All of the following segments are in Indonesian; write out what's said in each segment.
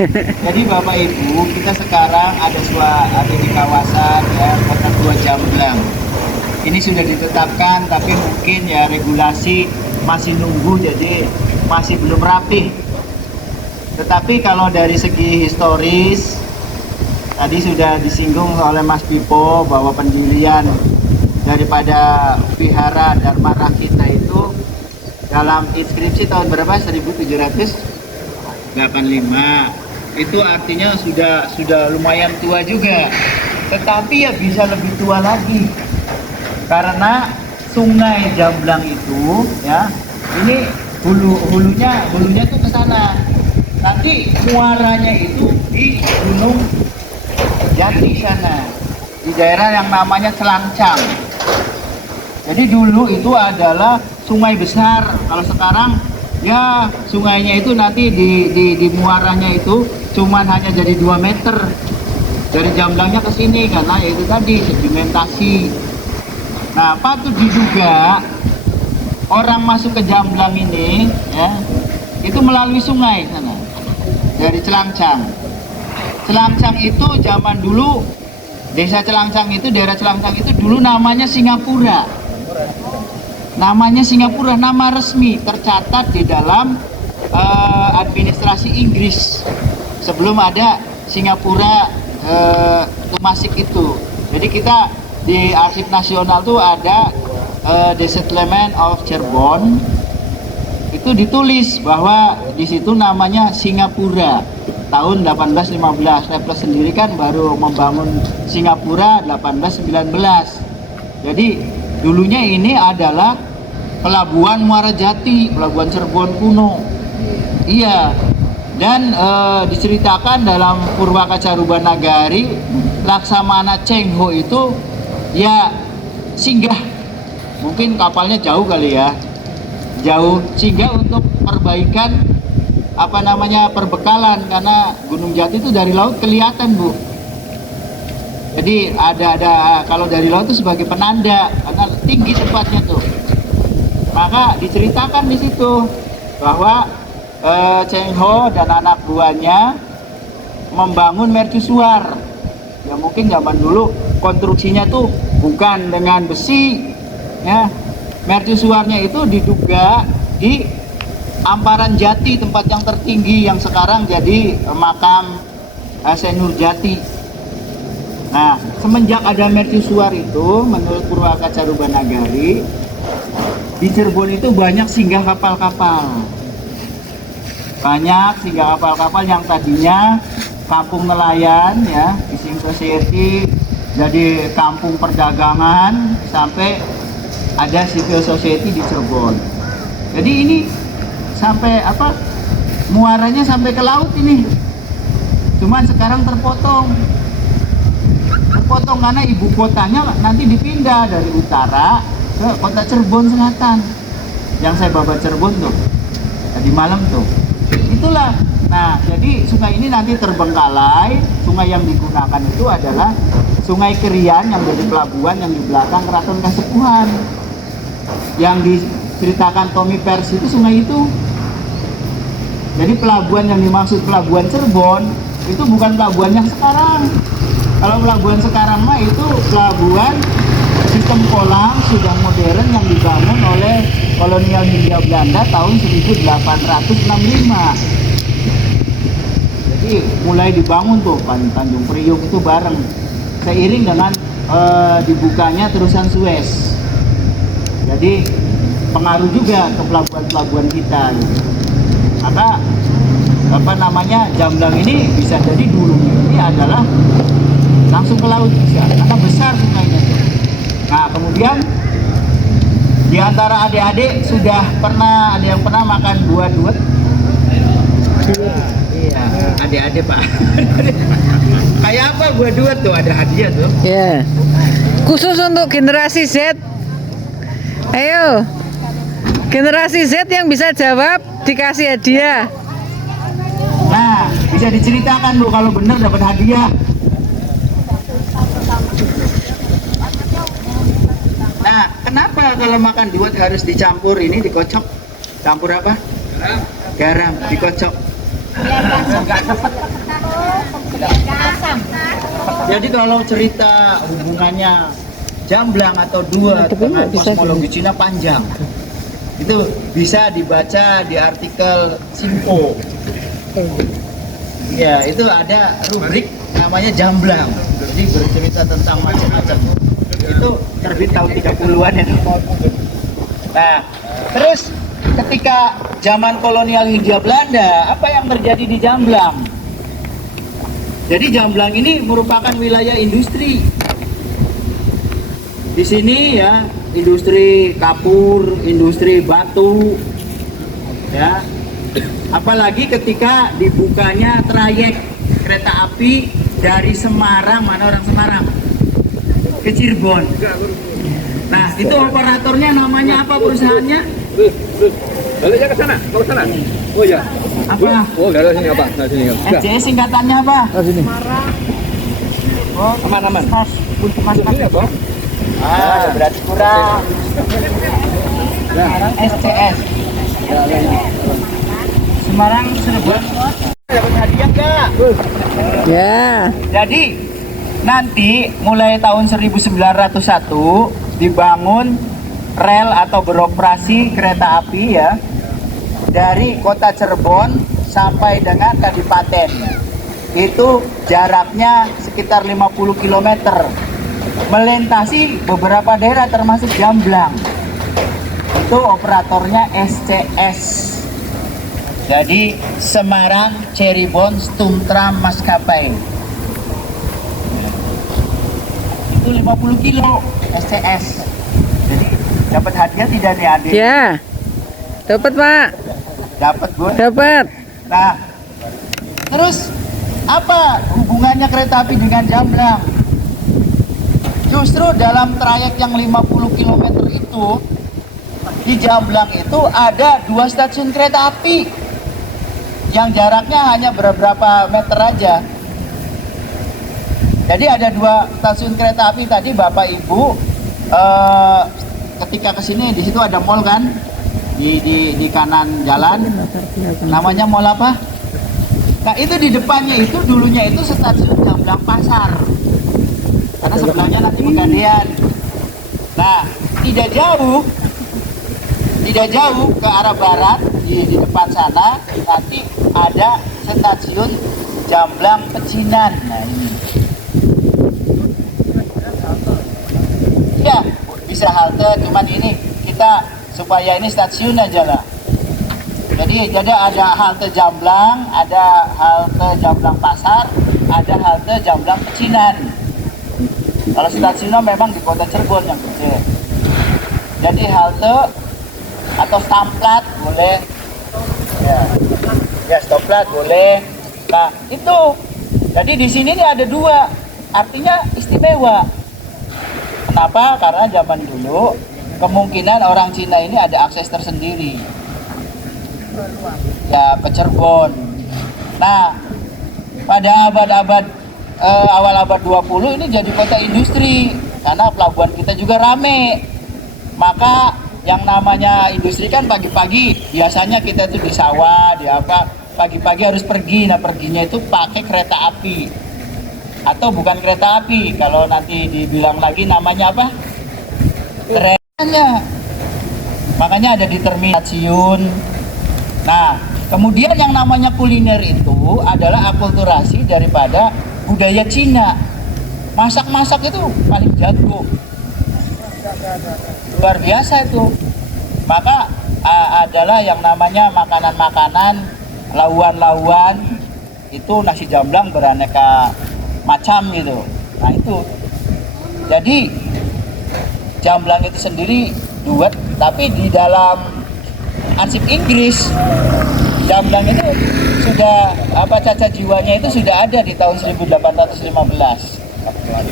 Jadi Bapak Ibu, kita sekarang ada di kawasan ya Kota Tua Jamblang. Ini sudah ditetapkan, tapi mungkin ya regulasi masih nunggu, jadi masih belum rapih. Tetapi kalau dari segi historis, tadi sudah disinggung oleh Mas Pipo bahwa pendirian daripada Vihara Dharma Rakita itu dalam inskripsi tahun berapa? 1785. Itu artinya sudah lumayan tua juga. Tetapi ya bisa lebih tua lagi. Karena Sungai Jamblang itu ya, ini hulunya tuh ke sana. Nanti muaranya itu di Gunung Jati sana, di daerah yang namanya Celangcang. Jadi dulu itu adalah sungai besar. Kalau sekarang ya sungainya itu nanti di muaranya itu cuman hanya jadi 2 meter dari Jamblangnya ke sini, karena ya itu tadi sedimentasi. Nah, patut diduga orang masuk ke Jamblang ini ya itu melalui sungai sana dari Celangcang. Celangcang itu zaman dulu, desa Celangcang itu, daerah Celangcang itu dulu namanya Singapura. Namanya Singapura, nama resmi tercatat di dalam administrasi Inggris sebelum ada Singapura Temasik itu. Jadi kita di Arsip Nasional tuh ada The Settlement of Cirebon, itu ditulis bahwa di situ namanya Singapura tahun 1815. Raffles sendiri kan baru membangun Singapura 1819. Jadi dulunya ini adalah pelabuhan Muara Jati, pelabuhan Cirebon kuno. Iya. Dan diceritakan dalam Purwakaca Rubanagari, Laksamana Cheng Ho itu ya singgah, mungkin kapalnya jauh kali ya, jauh, singgah untuk perbaikan perbekalan, karena Gunung Jati itu dari laut kelihatan, Bu. Jadi ada kalau dari laut itu sebagai penanda karena tinggi tempatnya tuh. Maka diceritakan di situ bahwa Cheng Ho dan anak buahnya membangun mercusuar. Ya mungkin zaman dulu konstruksinya tuh bukan dengan besi, ya. Mercusuarnya itu diduga di Amparan Jati, tempat yang tertinggi yang sekarang jadi makam Senur Jati. Nah, semenjak ada mercusuar itu, menurut Purwakaca Rubanagari, di Cirebon itu banyak singgah kapal-kapal. Banyak singgah kapal-kapal yang tadinya kampung nelayan ya, fishing society, jadi kampung perdagangan, sampai ada civil society di Cirebon. Jadi ini sampai muaranya sampai ke laut ini. Cuman sekarang terpotong karena ibu kotanya nanti dipindah dari utara ke kota Cirebon Selatan. Yang saya bawa Cirebon tuh tadi malam tuh. Itulah. Nah, jadi sungai ini nanti terbengkalai. Sungai yang digunakan itu adalah Sungai Kerian yang jadi pelabuhan yang di belakang Keraton Kasepuhan. Yang diceritakan Tommy Pers itu sungai itu. Jadi pelabuhan yang dimaksud pelabuhan Cirebon itu bukan pelabuhan yang sekarang. Kalau pelabuhan sekarang mah itu pelabuhan sistem kolam sudah modern yang dibangun oleh kolonial Hindia Belanda tahun 1865. Jadi mulai dibangun tuh Tanjung Priok itu bareng seiring dengan dibukanya terusan Suez. Jadi pengaruh juga ke pelabuhan-pelabuhan kita gitu. Maka Jamblang ini bisa jadi dulunya ini adalah langsung ke laut bisa, karena besar sungainya tuh. Nah, kemudian di antara adik-adik sudah ada yang pernah makan buah duet? Iya, adik-adik Pak. Kayak apa buah duet tuh, ada hadiah tuh? Ya. Khusus untuk generasi Z. Ayo. Generasi Z yang bisa jawab dikasih hadiah. Nah, bisa diceritakan Bu kalau benar dapat hadiah. Nah, kenapa kalau makan duet harus dicampur ini, dikocok? Campur apa? Garam, dikocok. Biar nggak sepet. Jadi kalau cerita hubungannya Jamblang atau Dua dengan kosmologi Cina panjang. Itu bisa dibaca di artikel Simpo. Ya, itu ada rubrik namanya Jamblang. Jadi bercerita tentang macam-macam. Itu terbit tahun 30-an itu. Nah, terus ketika zaman kolonial Hindia Belanda, apa yang terjadi di Jamblang? Jadi Jamblang ini merupakan wilayah industri. Di sini ya, industri kapur, industri batu, ya. Apalagi ketika dibukanya trayek kereta api dari Semarang, mana orang Semarang, ke Cirebon. Nah, itu operatornya namanya apa perusahaannya? Baliknya ke sana, mau ke sana. Oh ya. Apa? Oh, enggak ada sini apa? Enggak sini. SJS singkatannya apa? Sini. Oh, Aman-aman. Mas. Berarti kurang. Semarang SCS. Semarang Cirebon. Dapat hadiah enggak? Ya. Jadi nanti mulai tahun 1901 dibangun rel atau beroperasi kereta api ya dari kota Cirebon sampai dengan Kadipaten. Itu jaraknya sekitar 50 km. Melintasi beberapa daerah termasuk Jamblang. Itu operatornya SCS. Jadi Semarang Cirebon Stumtram Maskapai. Itu 50 kilo SCS. Jadi dapat hadiah tidak nih adik? Ya. Dapat, Pak. Dapat, Bun. Dapat. Nah, terus apa hubungannya kereta api dengan Jamblang? Justru dalam trayek yang 50 km itu, di Jamblang itu ada 2 stasiun kereta api yang jaraknya hanya beberapa meter aja. Jadi ada 2 stasiun kereta api tadi Bapak Ibu ketika kesini di situ ada mall kan di kanan jalan, namanya mall apa? Nah itu di depannya itu dulunya itu stasiun Jamblang Pasar, karena sebelahnya nanti Pegadaian. Nah tidak jauh ke arah barat di depan sana nanti ada stasiun Jamblang Pecinan. Nah ini ya bisa halte, cuman ini kita supaya ini stasiun aja lah. Jadi ada halte Jamblang, ada halte Jamblang Pasar, ada halte Jamblang Pecinan. Kalau stasiunnya memang di kota Cirebon yang kecil. Jadi halte atau stopplat boleh, ya stopplat boleh. Nah itu, jadi di sini nih ada 2, artinya istimewa. Kenapa? Karena zaman dulu kemungkinan orang Cina ini ada akses tersendiri ya ke Cirebon. Nah pada awal abad 20 ini jadi kota industri karena pelabuhan kita juga rame. Maka yang namanya industri kan pagi-pagi biasanya kita tuh di sawah, di apa, pagi-pagi harus pergi. Nah perginya itu pakai kereta api atau bukan kereta api, kalau nanti dibilang lagi namanya apa, trennya. Makanya ada di terminal stasiun. Nah kemudian yang namanya kuliner itu adalah akulturasi daripada budaya Cina. Masak-masak itu paling jago, luar biasa itu. Maka adalah yang namanya makanan-makanan, lauan-lauan itu nasi Jamblang beraneka macam gitu. Nah itu jadi Jamblang itu sendiri duet, tapi di dalam arsip Inggris Jamblang itu sudah cacat jiwanya itu sudah ada di tahun 1815,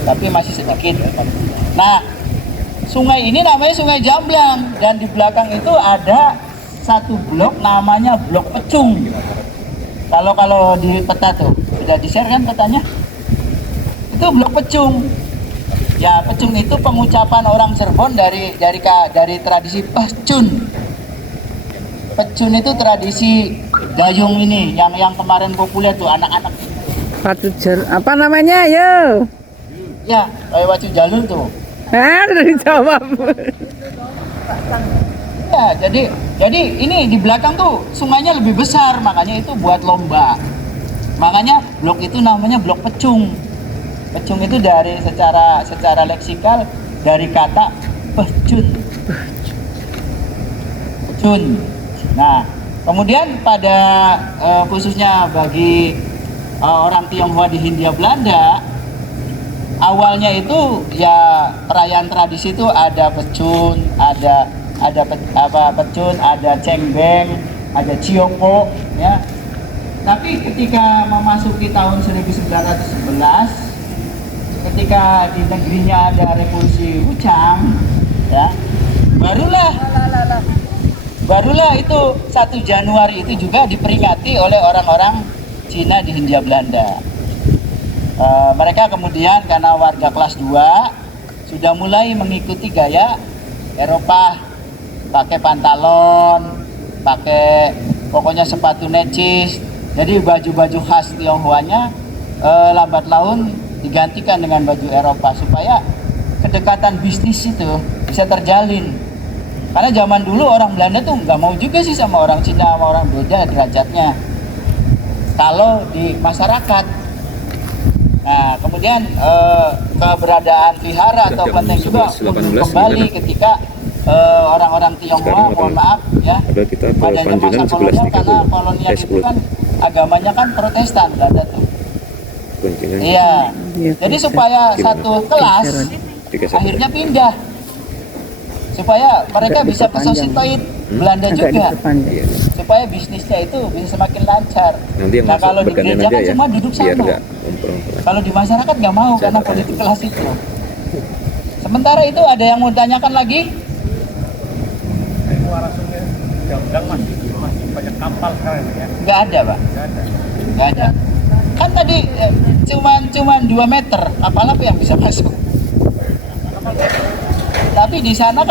tapi masih sedikit. Nah sungai ini namanya Sungai Jamblang, dan di belakang itu ada satu blok namanya Blok Pecung. Kalau di peta tuh sudah di-share kan petanya? Itu Blok Pecung. Ya pecung itu pengucapan orang Cirebon dari tradisi pecun. Pecun itu tradisi dayung ini yang kemarin populer tuh anak-anak. Apa namanya, yo? Ya, kayak Wacu Jalur tuh. Udah dijawab. Ya, jadi ini di belakang tuh sungainya lebih besar, makanya itu buat lomba. Makanya blok itu namanya blok pecung. Pecung itu dari secara leksikal dari kata pecun. Pecun. Nah, kemudian pada khususnya bagi orang Tionghoa di Hindia Belanda, awalnya itu ya perayaan tradisi itu ada pecun, ada pecun, ada cengbeng, ada cioko, ya. Tapi ketika memasuki tahun 1911, ketika di negerinya ada revolusi Wuchang, ya, barulah itu 1 Januari itu juga diperingati oleh orang-orang Cina di Hindia Belanda. Mereka kemudian karena warga kelas 2 sudah mulai mengikuti gaya Eropa, pakai pantalon, pakai pokoknya sepatu necis. Jadi baju-baju khas Tionghoanya lambat laun digantikan dengan baju Eropa supaya kedekatan bisnis itu bisa terjalin. Karena zaman dulu orang Belanda tuh nggak mau juga sih sama orang Cina, sama orang beda derajatnya. Kalau di masyarakat. Nah, kemudian keberadaan vihara atau kelenteng juga mundur kembali ketika orang-orang Tionghoa, mohon maaf ya, pada masa kolonial, karena kolonial itu kan agamanya kan Protestan Belanda tuh. Iya. Jadi supaya satu kelas akhirnya pindah. Supaya mereka bisa pesositoid Belanda juga. Supaya bisnisnya itu bisa semakin lancar. Nah, kalau di gereja kan cuma duduk sama. Kalau di masyarakat nggak mau karena politik kelas itu. Sementara itu ada yang mau tanyakan lagi? Muara Sungai Jamblang masih banyak kapal sekarang ya? Nggak ada, Pak. Nggak ada. Kan tadi cuman 2 meter, kapal apa yang bisa masuk? Tapi di sana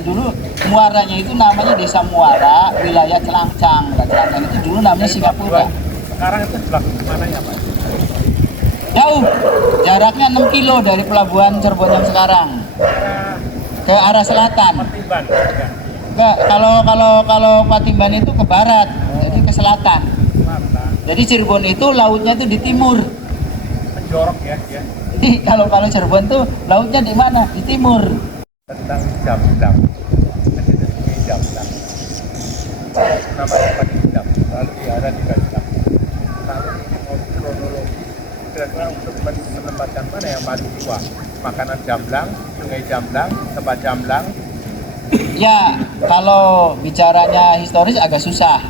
dulu muaranya itu namanya Desa Muara, wilayah Celangcang. Nah, Celangcang itu dulu namanya Singapura. Sekarang itu sebelah mana ya, Pak? Jauh, jaraknya 6 kilo dari pelabuhan Cirebon yang sekarang ke arah selatan. Patimban. Enggak, kalau Patimban itu ke barat, jadi ke selatan. Jadi Cirebon itu lautnya itu di timur. Menjorok ya. Jadi kalau Cirebon tuh lautnya di mana? Di timur. Tentang Jamblang. Ada Sungai Jamblang. Nama tempat di Jamblang. Lalu ada di Jamblang. Kalau mau kronologi, kira-kira untuk menempatkan mana yang paling tua? Makanan Jamblang, Sungai Jamblang, tempat Jamblang. Ya, kalau bicaranya historis agak susah.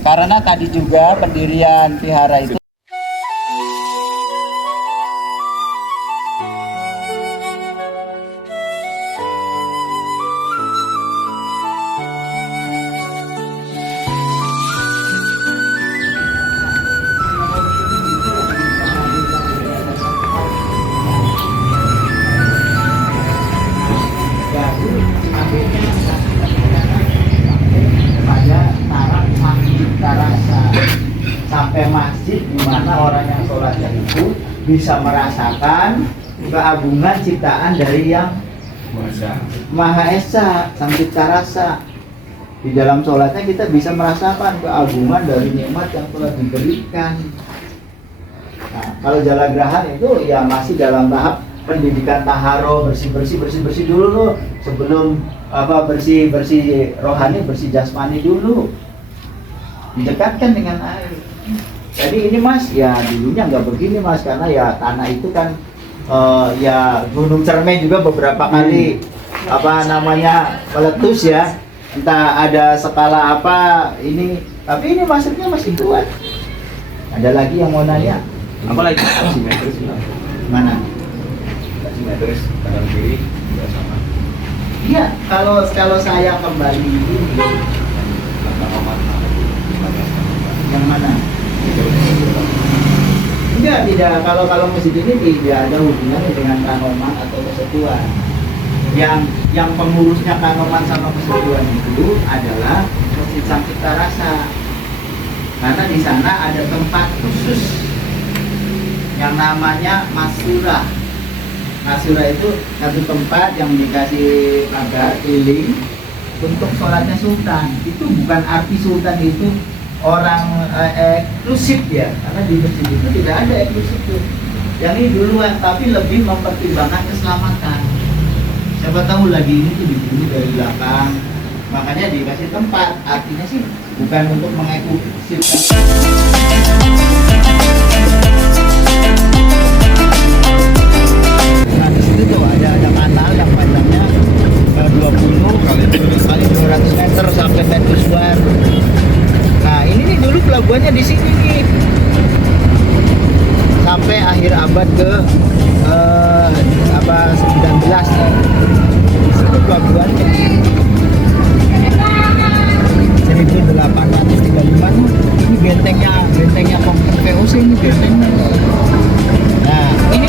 Karena tadi juga pendirian vihara itu sampai masjid di mana orang yang sholatnya itu bisa merasakan keagungan ciptaan dari yang Maha Esa, Sang Cipta Rasa. Di dalam sholatnya kita bisa merasakan keagungan dari nikmat yang telah diberikan. Nah, kalau Jalagrahan itu ya masih dalam tahap pendidikan taharo, bersih dulu loh, sebelum bersih rohani, bersih jasmani dulu, didekatkan dengan air. Jadi ini Mas, ya dulunya nggak begini Mas, karena ya tanah itu kan ya Gunung Cermai juga beberapa kali meletus ya, entah ada skala apa ini, tapi ini masuknya masih kuat. Ada lagi yang mau nanya? Apa lagi? Simetris Mana? Simetris kanan kiri juga sama. Iya, kalau saya kembali ini yang mana? Tidak. Kalau masjid ini tidak ada hubungannya dengan Kanoman atau persekutuan. Yang pengurusnya Kanoman sama persekutuan itu adalah Masjid Sang Cipta Rasa. Karena di sana ada tempat khusus yang namanya Masurah. Asyura itu satu tempat yang dikasih pagar keliling untuk sholatnya sultan. Itu bukan arti sultan itu orang eksklusif ya, karena di masjid itu tidak ada eksklusif tuh. Yang ini duluan, tapi lebih mempertimbangkan keselamatan. Siapa tahu lagi ini tuh dibunuh dari belakang, makanya dikasih tempat. Artinya sih bukan untuk mengeksklusifkan. Nah di situ tuh ada kanal yang panjangnya 20 kali 200 meter sampai mercusuar. Nah ini nih dulu pelabuhannya di sini nih sampai akhir abad ke 19 nih. Di situ pelabuhannya 1835 nih. Ini bentengnya komplek VOC ini bentengnya. Nah ini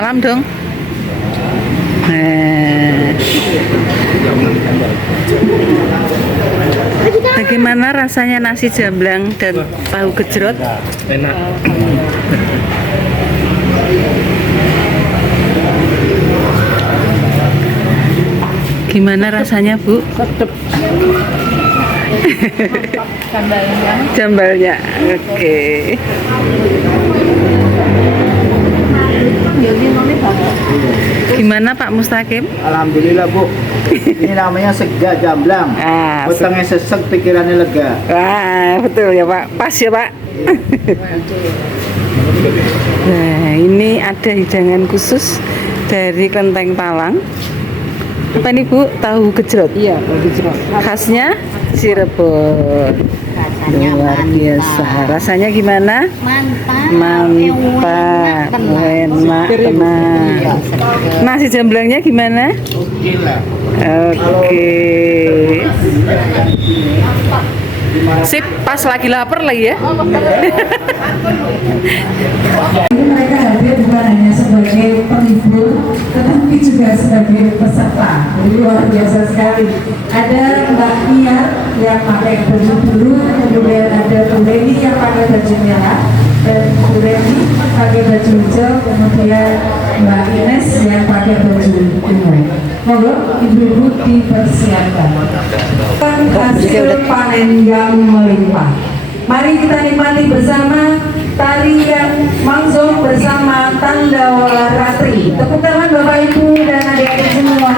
salam dong. Bagaimana rasanya nasi jamblang dan tahu gejrot? Enak. Gimana rasanya, Bu? Jambalnya. Oke. Gimana Pak Mustaqim? Alhamdulillah Bu. Ini namanya sega jamblang. Wetenge sesek, pikirannya lega. Wah, betul ya Pak. Pas ya Pak. Nah, ini ada hidangan khusus dari Klenteng Palang. Apa nih Bu? Tahu gejrot? Iya, tahu gejrot. Khasnya Cirebon. Rasanya Luar biasa. Rasanya gimana? Mantap. Enak, tenang. Nasi jamblangnya gimana? Oke lah. Oke. Sip, pas lagi lapar lagi ya. Ini mereka hadir bukan hanya sebagai penghibur, tetapi juga sebagai peserta. Jadi luar biasa sekali. Ada Mbak Nia yang pakai baju biru, kemudian ada Bu Leni yang pakai baju merah, dan Bu Leni pakai baju hijau, kemudian Mbak Ines yang pakai baju ungu. Monggo ibu-ibu dipersiapkan. Hasil panen yang melimpah. Mari kita nikmati bersama tarian Mangzong bersama Tandawala Ratri. Tepuk tangan Bapak Ibu dan adik-adik semua.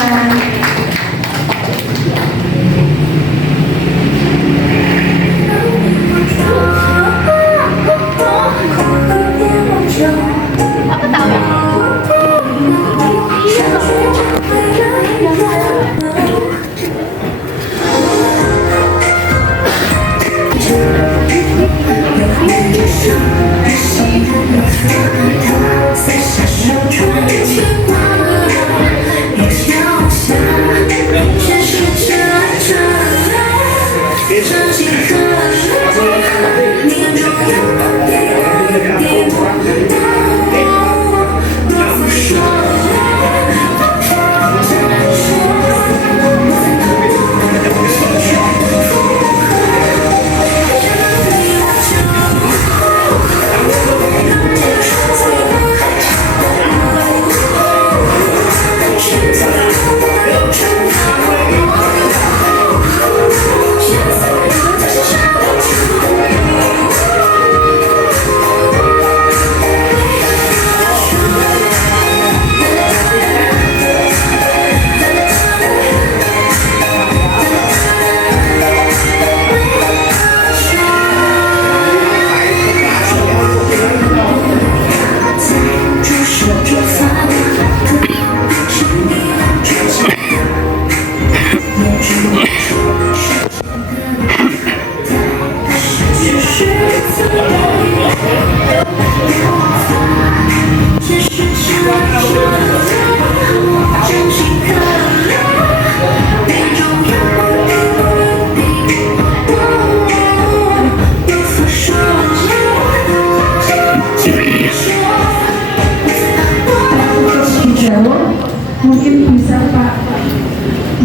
Mungkin bisa Pak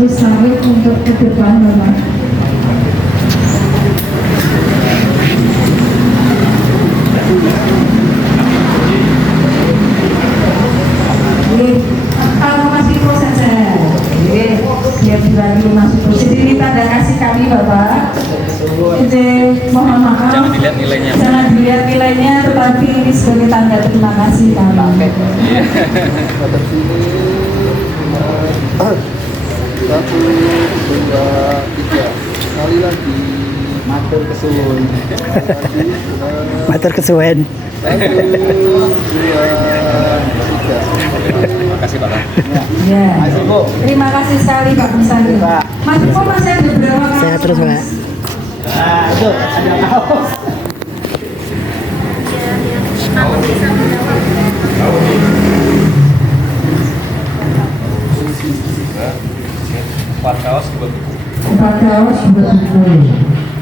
Mustaqim untuk ke depan Bapak. Kalau masih proses biar dibantu masuk proses. Jadi ini tanda kasih kami Bapak. Jadi mohon maaf. Jangan dilihat nilainya. Jangan dilihat nilainya, tetapi ini sebagai tanda terima kasih kami. Satu, dua, tiga. Sekali lagi. Matur kesuwun. Matur kesuwen. Satu, dua, tiga. Terima kasih Pak. Ya. Masih Bu. Terima kasih sekali Pak Mustaqim. Pak. Mas Ipo masih ada beberapa kasus. Sehat terus, Pak. Nah, itu ada kaos. Empat kaos buat Empat kaos buat buku.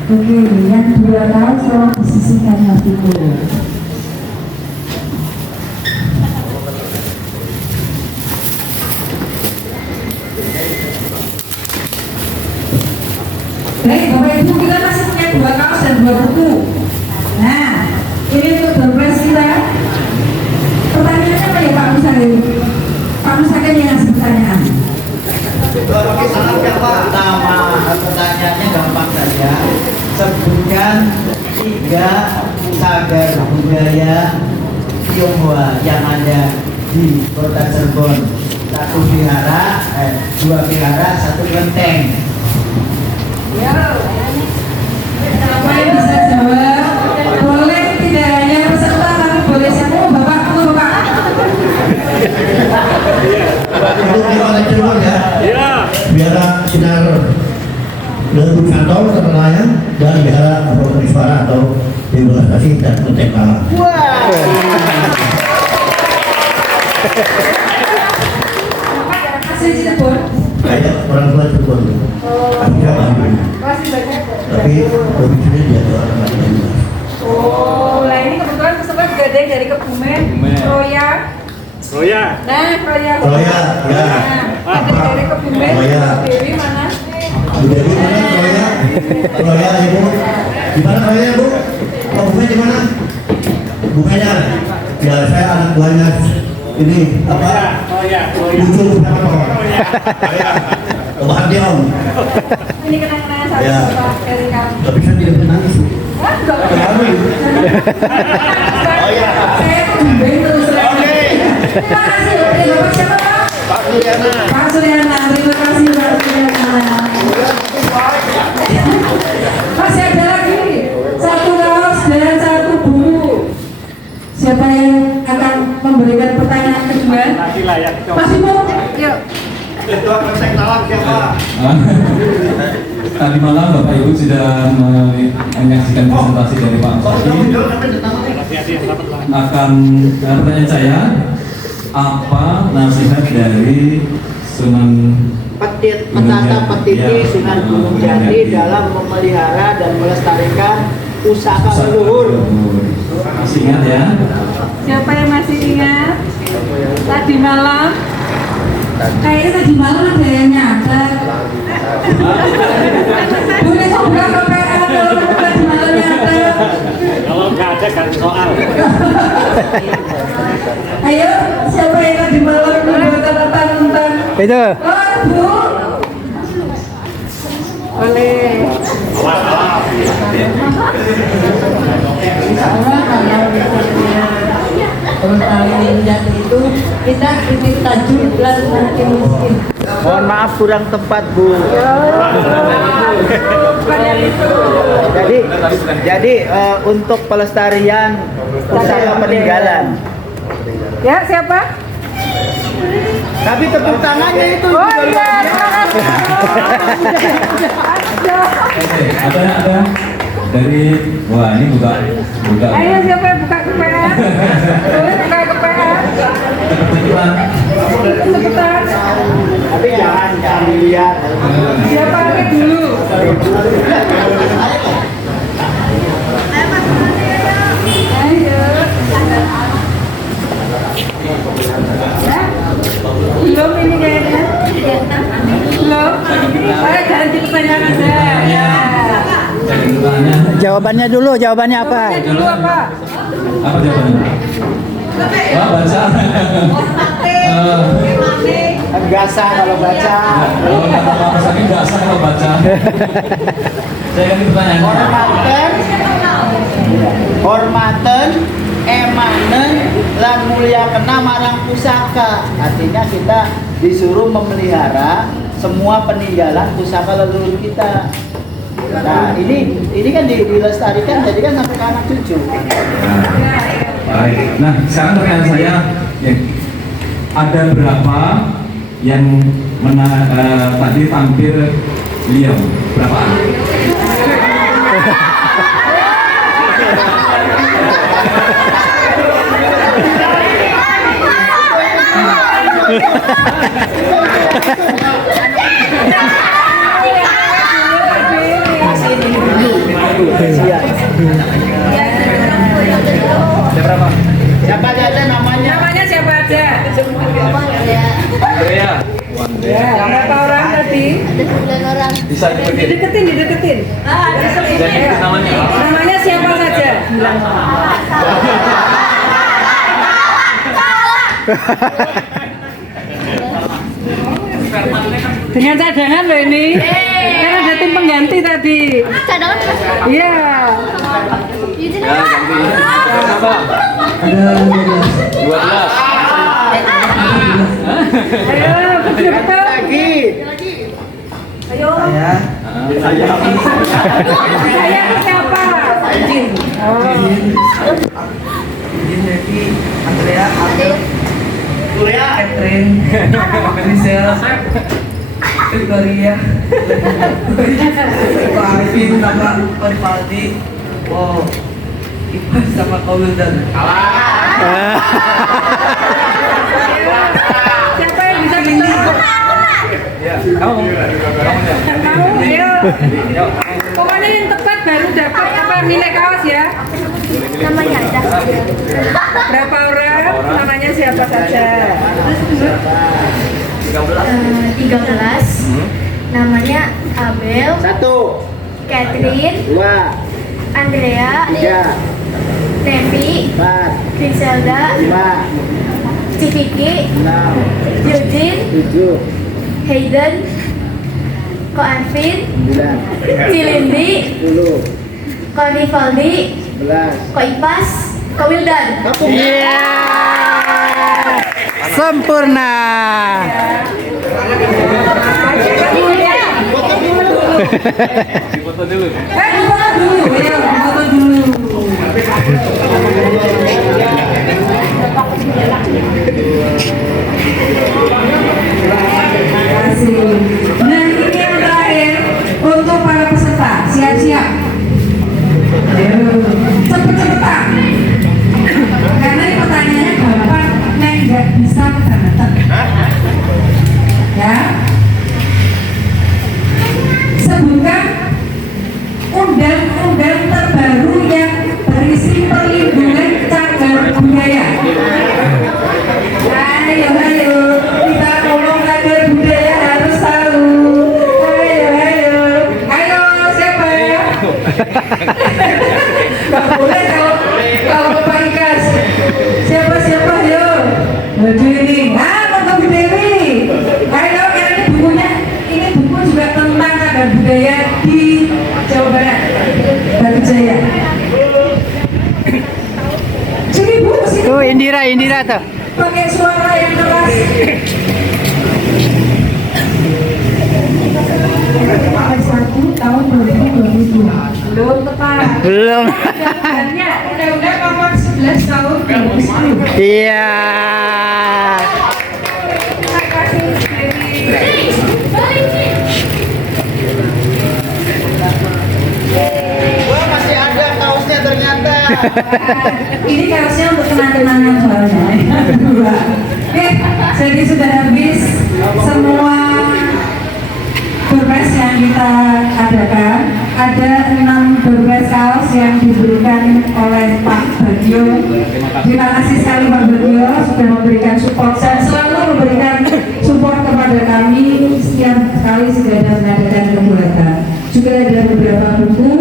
Oke, yang dua kaos tolong disisihkan Mas Ipo. Ibu kita masih punya 2 kaos dan 2 buku. Nah, ini untuk dompet kita. Pertanyaannya apa ya Pak Musalim? Pak Musalim yang ngasih pertanyaan. Nama pertanyaannya gampang saja. Sebutkan 3 cagar budaya Tionghoa yang ada di Kota Cirebon. 1 vihara, 2 vihara, 1 kelenteng. Siapa yang bisa jawab? Boleh tidak hanya peserta, tapi boleh siapa? Bapak, Bapak. Untuk di Kota Cirebon ya. Iya. Biara Sinar Leluhur Kantor Nelayan dan Biara Apokariswara atau Demonstrasi dan Kelenteng Palang. Wah. Asli Cirebon. Kayak orang tua Cirebon itu. Akhirnya Bandung. Tapi pemicunya dia orang Bandung. Oh, nah ini kebetulan peserta juga ada yang dari Kebumen, Roya. Roya. Nah, Roya. Roya, ya. Nah, ada dari Kebumen, Roya. Dewi mana? Bu Dewi mana Roya? Roya Ibu. Di mana Roya Bu? Oh, Bunga di mana? Bunganya. Ya, saya anak buahnya ini apa? Roya. Muncul apa? Roya. Bahan dia Om. Ini kenang-kenangan satu Ya. Pak dari kamu. Tapi saya tidak menangis Bu. Wah, enggak. Kenapa? Saya Kebumen terus. Oke. Terima kasih. Bapak siapa Pak? Pak Suryana. Pak Suryana. Terima kasih Pak Suryana. Masih ada lagi 1 kaos dan 1 buku. Siapa yang akan memberikan pertanyaan kedua? Nanti layak. Mas Ibu, yuk. Ketua Kelenteng Talang siapa? Tadi malam Bapak Ibu sudah menyaksikan presentasi dari Pak Sadi. Akan pertanyaan saya, apa nasihat dari Sunan Petata Petiti Sunan Gunung Jati dalam memelihara dan melestarikan pusaka leluhur? Masih ingat ya? Siapa yang masih ingat? Tadi malam? Kayaknya tadi malam ada yang nyatet. Boleh coba ke PA kalau tadi malam nyatet. Kalau nggak ada kan soal. Ayo, siapa yang tadi malam membuat catatan tentang Itu. Oh, Bu. Boleh. itu kita titik tajud dan makin miskin. Mohon maaf kurang tepat Bu. Jadi untuk pelestarian pusaka peninggalan. Ya, siapa? Tapi tepuk tangannya itu. Oh iya, terima kasih. Oke, ada dari wah ini buka. Ayo siapa yang buka ke PA? Boleh buka ke PA? Kebetulan Cepetan. Tapi jangan dilihat. Siapa lagi dulu? Ayo. Ya? Belum ini kayaknya. Belum. Ayo jangan dipertanyakan deh. Ya. Jawabannya dulu, jawabannya apa? Jawabannya dulu apa? Apa jawabannya? Wah, baca. Enggak sah kalau baca. Kalau kata Pak Sadi nggak sah kalau baca. Saya ganti pertanyaannya. Hormaten emanen lan mulia kena marang pusaka. Artinya kita disuruh memelihara semua peninggalan pusaka leluhur kita. Nah, ini kan dilestarikan jadi kan sampai ke anak cucu. Baik. Nah, sekarang pertanyaan saya, ya, ada berapa yang tadi tampil beliau? Berapaan? Siapa aja namanya? Namanya siapa aja? Andrea. Ya, berapa orang tadi? Ada 9 orang. Bisa ikutin. Dideketin. Jadi itu namanya apa? Namanya siapa saja? Dengan cadangan loh ini. Kan ada tim pengganti tadi. Cadangan Mas. Iya. Yudin. Ya, ganti. Berapa? Ada 12. Ayo, betul-betul. Lagi. Ayo. Saya itu siapa? Catherine, Gisel, Victoria, Pak Arifin sama Rivaldi, wow, Ipas sama Kawildan. Siapa yang bisa menang? Kamu. Kamu, ayo. Pokoknya yang tepat baru dapat apa nilai kaos ya. Namanya ada. Berapa orang? Namanya siapa saja? 13. Namanya Abel, 1, Catherine, 2, Andrea, 3, Nevi, 4, Griselda, 5, Civiki, 6, Eugene, 7, Hayden, Ko Arvin, 9, Cilindi, 10, Ko Rivaldi, 11. Ko Ipas, Ko Wildan. Iya. Sempurna. Foto dulu. Foto dulu, ya, foto dulu. Terima kasih. Nah, ini yang terakhir untuk para peserta. Siap-siap. Ayo, cepet-cepetan. Karena ini pertanyaannya gampang, Neng nggak bisa kebangetan. Ya. Sebutkan undang-undang terbaru yang berisi perlindungan cagar budaya. Ayo, kita ngomong cagar budaya harus tahu. Ayo, siapa ya? Gak boleh kalau Pak Ikas. Siapa, yo? Waduh ini, Mbak Dewi. Ayo, ini bukunya, ini buku juga tentang cagar budaya di Jawa Barat, Batu Jaya. Sini Bu, sini. Tuh Indira tuh. Pakai suara yang keras. Satu tahun 2022. Belum tepat. Belum. Undang-undang nomor 11 tahun 2010. Iya. Terima kasih Dewi. Wah, masih ada kaosnya ternyata. Ini kaosnya untuk kenang-kenangan soalnya. Oke, jadi sudah habis semua doorpress yang kita adakan. Ada 6 doorpress kaos yang diberikan oleh Pak Bagio. Terima kasih sekali Pak Bagio sudah memberikan support. Saya selalu memberikan support kepada kami setiap kali sudah mengadakan kegiatan. Juga ada beberapa buku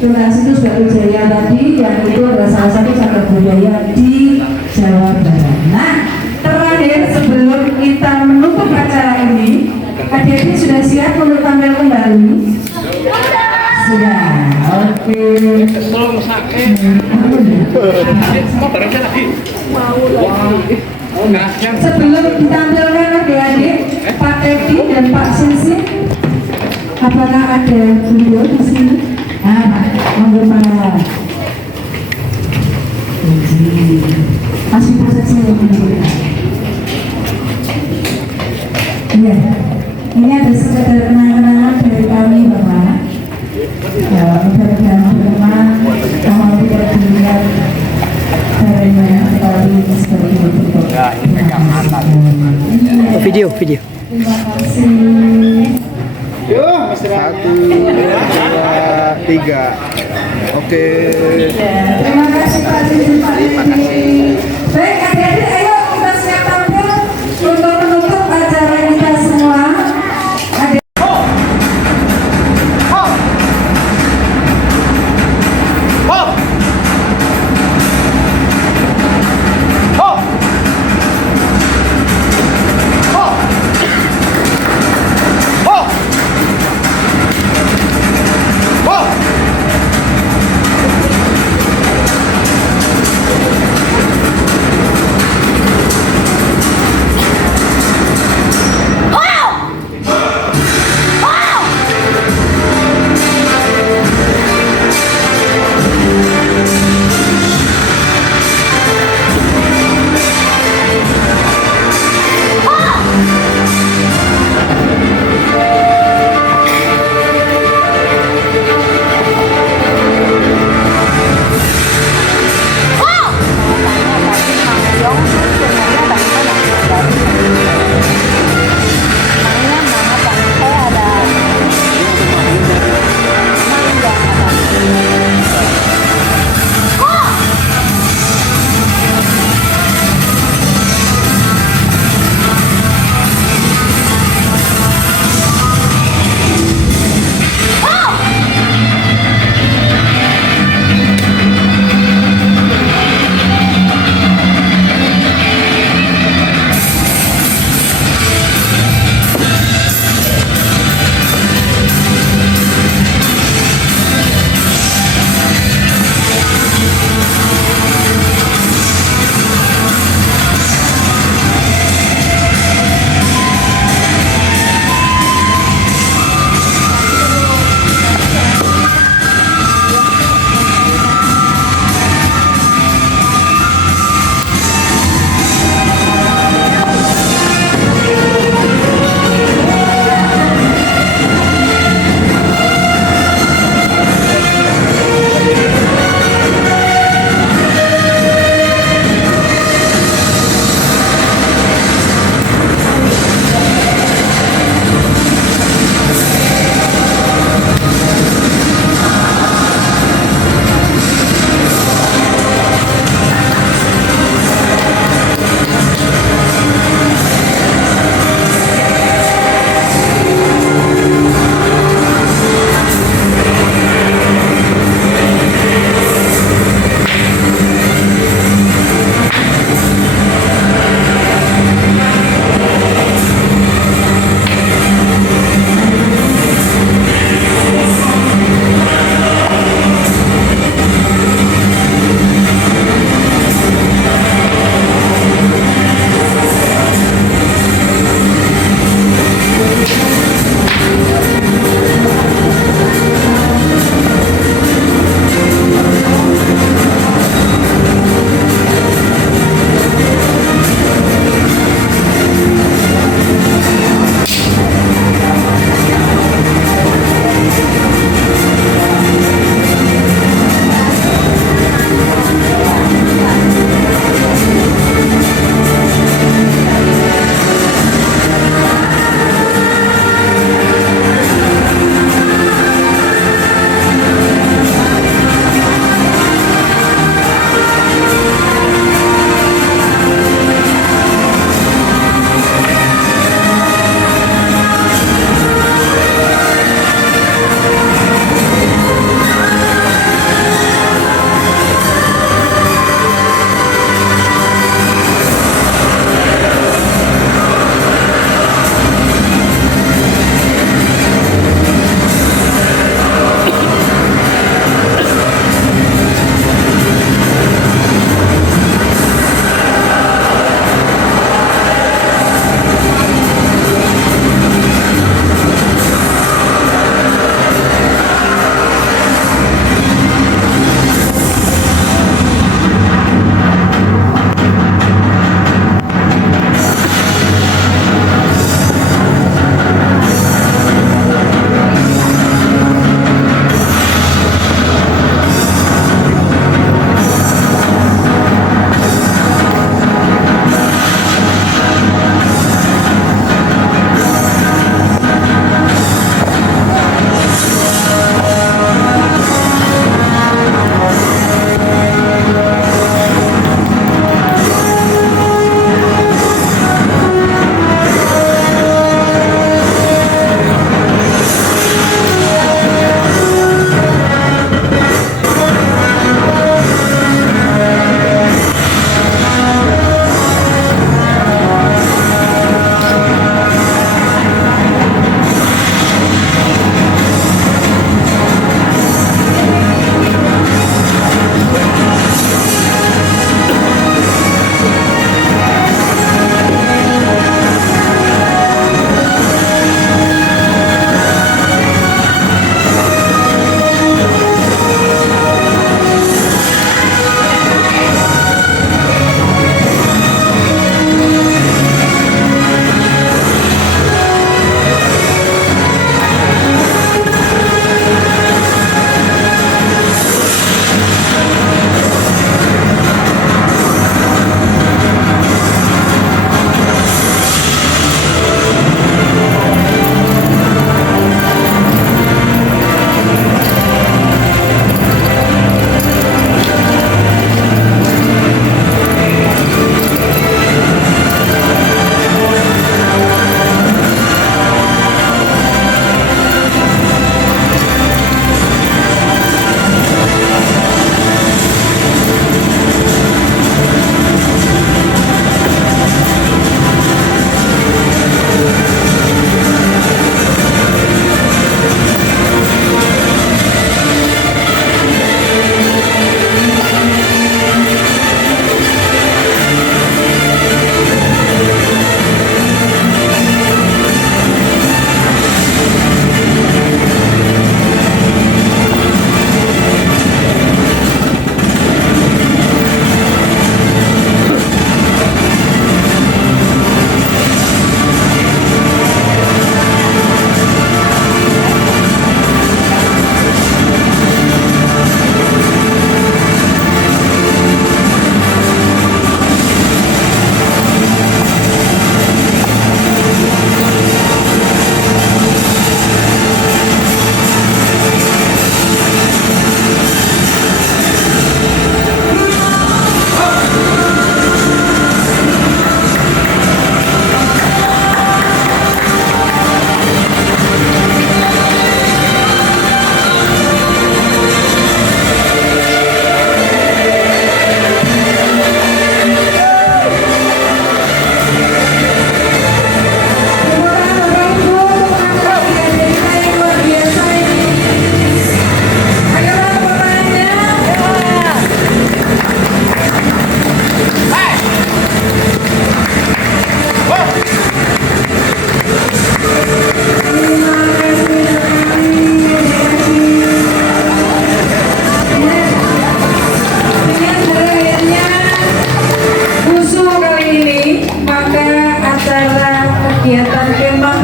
donasi itu sudah Jaya tadi, yang itu adalah salah satu cagar budaya di Jawa Barat. Nah, terakhir sebelum kita menutup acara ini, adik-adik sudah siap untuk tampil kembali? Sudah, oke. Sebelum ditampilkan adik-adik, Pak Teddy dan Pak Sisi, apakah ada beliau di sini? Monggo Pak. Masih proses Iya, ini ada sekedar kenang-kenangan dari kami Bapak. Ya, mudah-mudahan teman kalau tidak dilihat caranya sekali seperti itu. Video. Terima kasih. Yuk, mesra. 1, 2, 3. Oke. Terima kasih Pak Sisi, Pak Sisi. Baik, adik-adik, ayo kita siap tampil untuk menutup acara kita semua. Adik.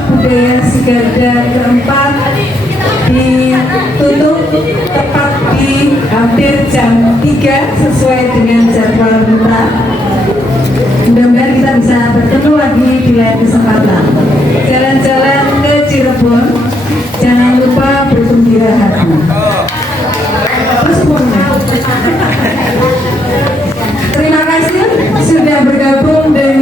budaya Sigarda keempat ditutup tepat di hampir jam 3 sesuai dengan jadwal kita. Mudah-mudahan kita bisa bertemu lagi di lain kesempatan. Jalan-jalan ke Cirebon, jangan lupa bergembira hati. Terima kasih sudah bergabung dengan